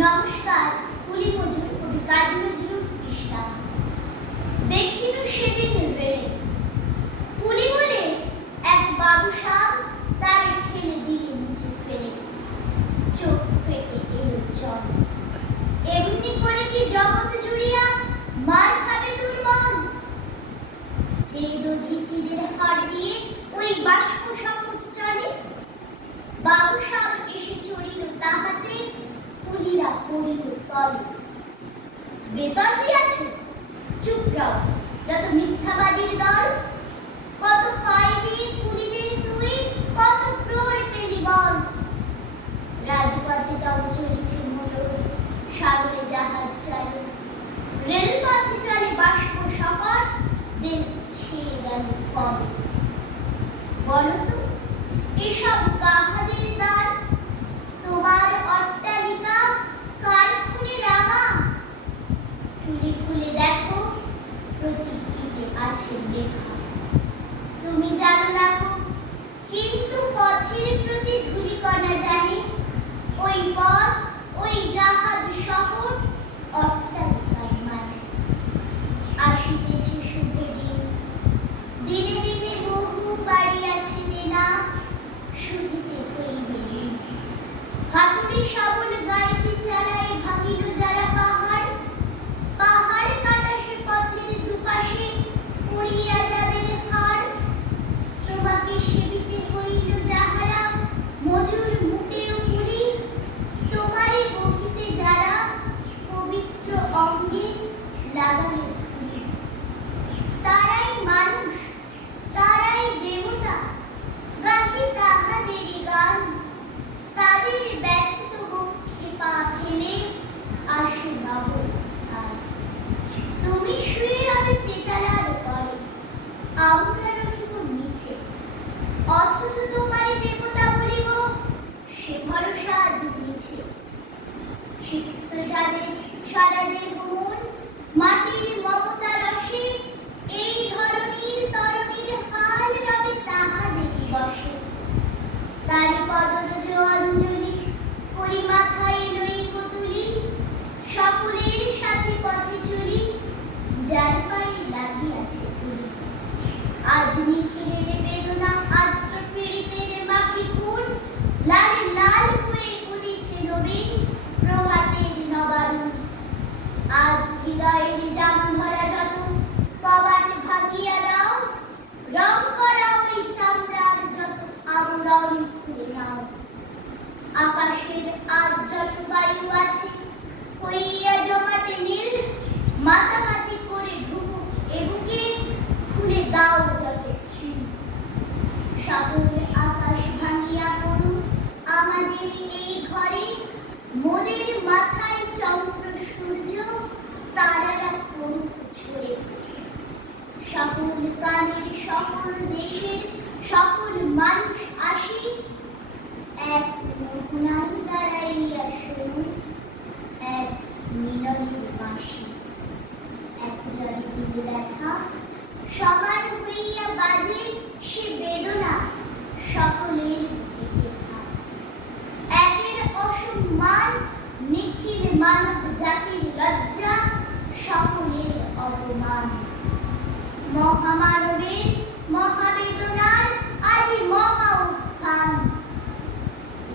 নমস্কার। কুলি মজুর কবি কাজী নজরুল ইসলাম। দেখিনু সেদিন রেলে কুলি বলে এক বাবু সাপ তার ঠেলে দিয়ে নিচে ফেলে, চোখ ফেটে এলো জল। এমনি করে কি জগৎ জুড়িয়া মার খাবে দুর্বল? যে দধি চিদের হাড় দিয়ে ওই বাষ্প শপথ চলে, বাবু সাপ এসে চড়িল তাহাতে, কুলিরা পড়িল তলে। বেতন দিয়াছ? চুপ রও, যত মিথ্যাবাদীর দল। কত পাই দিয়ে কুলিদের তুই, কত ক্রোর পেলি বল। রাজপথে তব চলেছে মোটর, সাগরে জাহাজ চলে, রেলপথে চলে বাষ্প শকট, দেশ ছেয়ে গেল কবে। বলো তো এসব কাহাদের দান? তোমার অট্টালিকা কার খুনে রাঙা? খুলে খুলে দেখো, প্রতিকৃতি আছে লেখা। তুমি জানো না গো, কিন্তু পথের প্রতি ধূলিকণা জানে। ওই পথ, ওই জাহাজ শকট, অট্টালিকার মানে। আসিতেছে শুভে দিন, দিনে দিনে বহু বাড়ি আছে নেনা, শুধিতে হইবে ঋণ। হাতুড়ি শাবল গাইতে চালায় ভাঙিল যারা পাহাড়, পাহাড় কাটা সে পথের দুপাশে পড়িয়া যাদের হাড়। তোমাকে সেবিতে হইল যাহারা, মজুর মুটেও কুলি, তোমারই বহিতে যারা পবিত্র অঙ্গে লাগাল ধুলি। তারাই মানুষ, তারাই দেবতা, গাহি তাহাদেরই গান। তাদের ব্যথিত বক্ষে পা ফেলে আসে নবোত্থান। তুমি শুয়ে রবে তেতালার তলে, আমরা রহিব নিচে, অথচ তোমারই দেবতা বলিব, সে ভরসা আজ মিছে। সিক্ত যাদের সারা দেব মন, মাটির মমতা রসে, এই ধরনীর তরণীর হাল রবে তাহাদেরই বশে। তারি পদরজ অঞ্জলি করি মাথায় লইব তুলি, সকলের সাথে পথে চলি, যার পায়ে লাগিয়াছে ধুলি। আজ নিখিলের বেদনা আত্মপীড়িতের মাখি খুন, লাল লাল হয়ে উদিছে নবীন প্রভাতের নবারুণ। আজ হৃদয়ের জাম ধরা যত কবাট ভাঙিয়া দাও, রং করা ওই চামড়ার যত আবরণ খুলে নাও। আকাশের আজ যত বায়ু আছে হইয়া জমাটে নীল, মাতামাতি করে ঢুকুক এবুকে, খুলে দাও যত খিল। সকল আকাশ ভাঙিয়া পড়ুক আমাদের এই ঘরে, মোদের মাথায় চন্দ্র সূর্য তারারা পড়ুক ছড়ে। সকল কালের সকল দেশের সকল মানুষ আসি, এক মোহনায় দাঁড়াইয়া শুনুন এক মিলনের বাঁশি। এক জলে দিলে ব্যথা সবার হইয়া বাজে, সে বেদনা সকলের ব্যথা। একের অসম্মান নিখিল মানব জাতির লজ্জা, সকলের অপমান। মহামানবের মহাবেদনার আজি মহা উত্থান।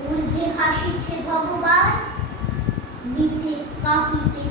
ঊর্ধ্বে হাসিছে ভগবান, নিচে কাঁপিতে